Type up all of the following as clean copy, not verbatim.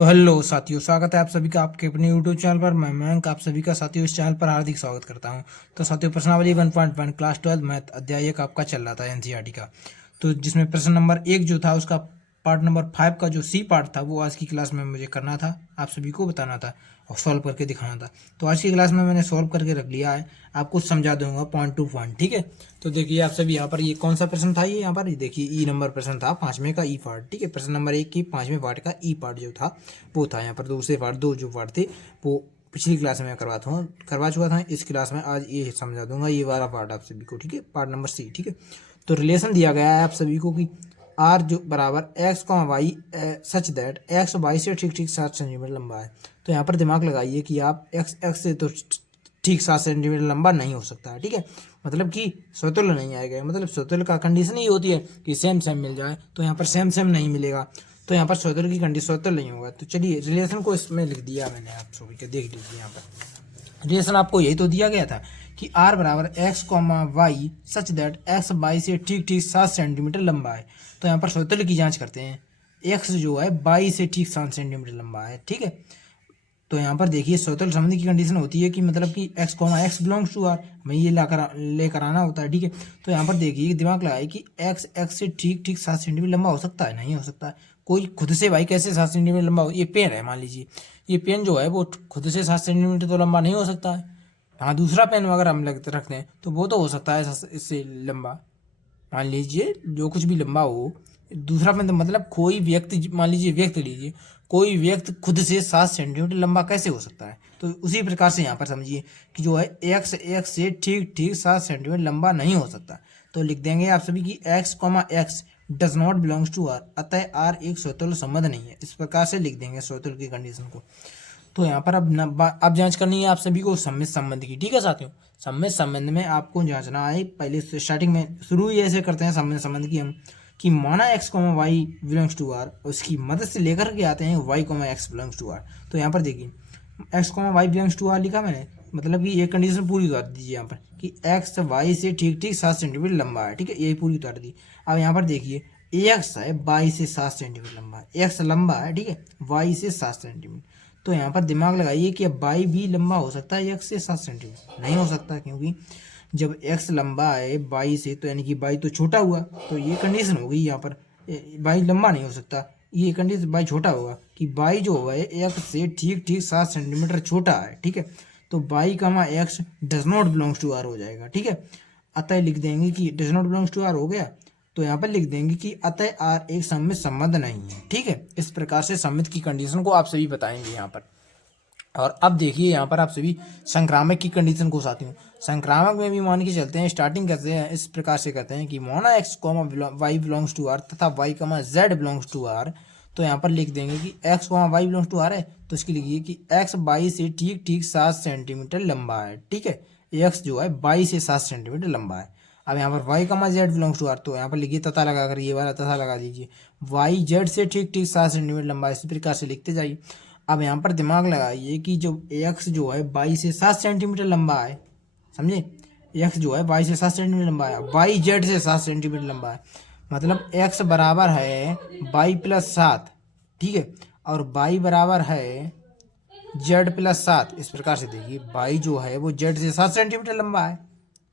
तो हेलो साथियों, स्वागत है आप सभी का आपके अपने यूट्यूब चैनल पर। मैं मयंक आप सभी का साथियों इस चैनल पर हार्दिक स्वागत करता हूं। तो साथियों, प्रश्नावली 1.1 क्लास 12 मैथ अध्याय 1 आपका चल रहा था एनसीईआरटी का। तो जिसमें प्रश्न नंबर 1 जो था उसका पार्ट नंबर 5 का जो सी पार्ट था वो आज की क्लास में मुझे करना था, आप सभी को बताना था और सॉल्व करके दिखाना था। तो आज की क्लास में मैंने सॉल्व करके रख लिया है, आपको समझा दूंगा पॉइंट टू पॉइंट, ठीक है। तो देखिए आप सभी, यहाँ पर ये कौन सा प्रश्न था, ये यहाँ पर देखिए ई नंबर प्रश्न था 5वें का ई पार्ट, ठीक है। प्रश्न नंबर 1 की 5वें पार्ट का ई पार्ट जो था वो था यहाँ पर। दूसरे पार्ट दो जो पार्ट थे वो पिछली क्लास में करवा चुका था। इस क्लास में आज ये समझा दूंगा ये वाला पार्ट आप सभी को, ठीक है, पार्ट नंबर सी, ठीक है। तो रिलेशन दिया गया है आप सभी को कि आर जो बराबर x comma y such that x y से ठीक ठीक 7 सेंटीमीटर लंबा है। तो यहाँ पर दिमाग लगाइए कि आप एक्स एक्स से तो ठीक 7 सेंटीमीटर लंबा नहीं हो सकता है, ठीक है। मतलब कि स्वतुल्य नहीं आएगा, मतलब स्वतुल्य का कंडीशन ही होती है कि सेम सेम मिल जाए, तो यहाँ पर सेम सेम नहीं मिलेगा, तो यहाँ पर स्वतुल्य की कंडीशन स्वतुल्य नहीं होगा। तो चलिए रिलेशन को इसमें लिख दिया मैंने, आप सभी को देख लीजिए। यहाँ पर रिलेशन आपको यही तो दिया गया था कि आर बराबर x comma y such that x y से ठीक ठीक 7 सेंटीमीटर लंबा है। तो यहाँ पर स्वतुल्य की जांच करते हैं। एक्स जो है वाई से ठीक 7 सेंटीमीटर लंबा है, ठीक है। तो यहाँ पर देखिए स्वतंत्र संबंध की कंडीशन होती है कि मतलब कि x comma x belongs to R, हमें ये लेकर आना होता है, ठीक है। तो यहाँ पर देखिए दिमाग लगाए कि एक्स एक्स से ठीक ठीक 7 सेंटीमीटर लंबा हो सकता है, नहीं हो सकता है। कोई खुद से भाई कैसे 7 सेंटीमीटर लंबा हो, ये पेन है मान लीजिए, ये पेन जो है वो खुद से 7 सेंटीमीटर तो लंबा नहीं हो सकता है। हाँ, दूसरा पेन अगर हम रखते हैं तो वो तो हो सकता है इससे लंबा। मान लीजिए जो कुछ भी लंबा हो, दूसरा पेन तो मतलब कोई व्यक्ति, मान लीजिए व्यक्ति लीजिए, कोई व्यक्ति खुद से 7 सेंटीमीटर लंबा कैसे हो सकता है। तो उसी प्रकार से यहाँ पर समझिए कि जो है एक्स एक्स से ठीक ठीक 7 सेंटीमीटर लंबा नहीं हो सकता। तो लिख देंगे आप सभी की x comma x does not belongs to R, अतः आर एक स्वतुल्य संबंध नहीं है। इस प्रकार से लिख देंगे स्वतुल्य की कंडीशन को। तो यहाँ पर अब जांच करनी है आप सभी को सम्मित संबंध की, ठीक है साथियों। सम्मित संबंध में आपको जांचना है, पहले स्टार्टिंग में शुरू ही ऐसे करते हैं सम्मित संबंध की हम, कि माना x comma y belongs to R, उसकी मदद से लेकर के आते हैं y comma x belongs to R. तो यहाँ पर देखिए x comma y belongs to R लिखा मैंने, मतलब कि ये कंडीशन पूरी उतार दीजिए यहाँ पर कि एक्स वाई से ठीक ठीक 7 सेंटीमीटर लंबा है, ठीक है, यही पूरी उतार दी। अब यहाँ पर देखिए एक्स है वाई से 7 सेंटीमीटर लंबा है, एक्स लंबा है, ठीक है, वाई से 7 सेंटीमीटर। तो यहाँ पर दिमाग लगाइए कि अब वाई भी लंबा हो सकता है एक्स से 7 सेंटीमीटर, नहीं हो सकता, क्योंकि जब एक्स लंबा है बाई से तो यानी कि बाई तो छोटा हुआ, तो ये कंडीशन हो गई यहाँ पर बाई लंबा नहीं हो सकता, ये कंडीशन बाई छोटा होगा कि बाई जो है एक्स से ठीक ठीक 7 सेंटीमीटर छोटा है, ठीक है। तो y comma x does not belongs to R हो जाएगा, ठीक है। अतः लिख देंगे कि does not belongs to R हो गया। तो यहाँ पर लिख देंगे कि अतः आर एक सम्मित संबंध नहीं है, ठीक है। इस प्रकार से सम्मित की कंडीशन को आप सभी बताएंगे यहाँ पर। और अब देखिए यहाँ पर आप सभी संक्रामक की कंडीशन को साथियों, संक्रामक में भी मान के चलते हैं। स्टार्टिंग करते हैं इस प्रकार से करते हैं कि मोना x comma y belongs to R तथा y comma z belongs to R. तो यहाँ पर लिख देंगे कि x comma y belongs to R है, तो इसकी लिखिए कि एक्स वाई से ठीक ठीक 7 सेंटीमीटर लंबा है, ठीक है। एक्स जो है वाई से 7 सेंटीमीटर लंबा है। अब यहाँ पर y comma z belongs to R, तो यहाँ पर लिखिए तथा लगाकर, ये वाला तथा लगा दीजिए, वाई जेड से ठीक ठीक 7 सेंटीमीटर लंबा है। इसी प्रकार से लिखते जाइए। अब यहाँ पर दिमाग लगाइए कि जो एक्स जो है वाई से 7 सेंटीमीटर लंबा है, समझे, एक्स जो है वाई से 7 सेंटीमीटर लंबा है, वाई जेड से 7 सेंटीमीटर लंबा है, मतलब एक्स बराबर है वाई प्लस 7, ठीक है, और वाई बराबर है जेड प्लस 7। इस प्रकार से देखिए वाई जो है वो जेड से 7 सेंटीमीटर लंबा है,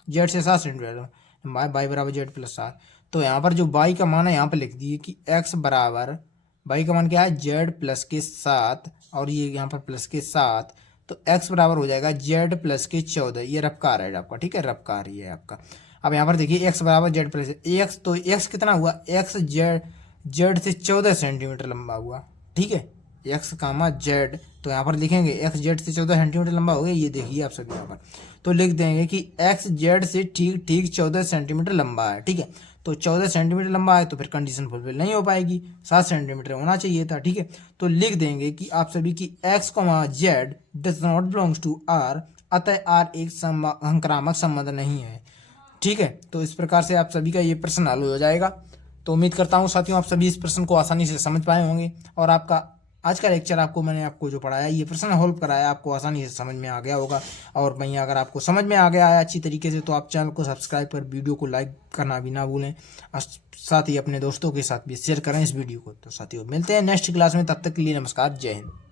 जेड से 7 सेंटीमीटर लंबा है, वाई बराबर जेड प्लस 7। तो यहाँ पर जो वाई का मान है यहाँ पर लिख दिए कि एक्स बराबर, वाई का मान क्या है जेड प्लस के 7, और ये यहाँ पर प्लस के 7, तो एक्स बराबर हो जाएगा जेड प्लस के 14। ये रफ्कार है आपका, ठीक है, रफ्कार ये है आपका। अब यहाँ पर देखिए एक्स बराबर जेड प्लस एक्स, तो एक्स कितना हुआ, एक्स जेड जेड से 14 सेंटीमीटर लंबा हुआ, ठीक है, एक्स कामा जेड। तो यहाँ पर लिखेंगे एक्स जेड से 14 सेंटीमीटर लंबा हो गया, ये देखिए आप सभी यहाँ पर। तो लिख देंगे कि एक्स जेड से ठीक ठीक 14 सेंटीमीटर लंबा है, ठीक है। तो 14 सेंटीमीटर लंबा है तो फिर कंडीशन फुलफिल नहीं हो पाएगी, 7 सेंटीमीटर होना चाहिए था, ठीक है। तो लिख देंगे कि आप सभी की x comma z does not belongs to R, अतः आर एक संक्रामक संबंध नहीं है, ठीक है। तो इस प्रकार से आप सभी का ये प्रश्न हल हो जाएगा। तो उम्मीद करता हूँ साथियों आप सभी इस प्रश्न को आसानी से समझ पाए होंगे और आपका आज का लेक्चर मैंने आपको जो पढ़ाया, ये प्रश्न हॉल्व कराया, आपको आसानी से समझ में आ गया होगा। और वहीं अगर आपको समझ में आ गया है अच्छी तरीके से, तो आप चैनल को सब्सक्राइब कर वीडियो को लाइक करना भी ना भूलें, और साथ ही अपने दोस्तों के साथ भी शेयर करें इस वीडियो को। तो साथियों, मिलते हैं नेक्स्ट क्लास में, तब तक के लिए नमस्कार, जय हिंद।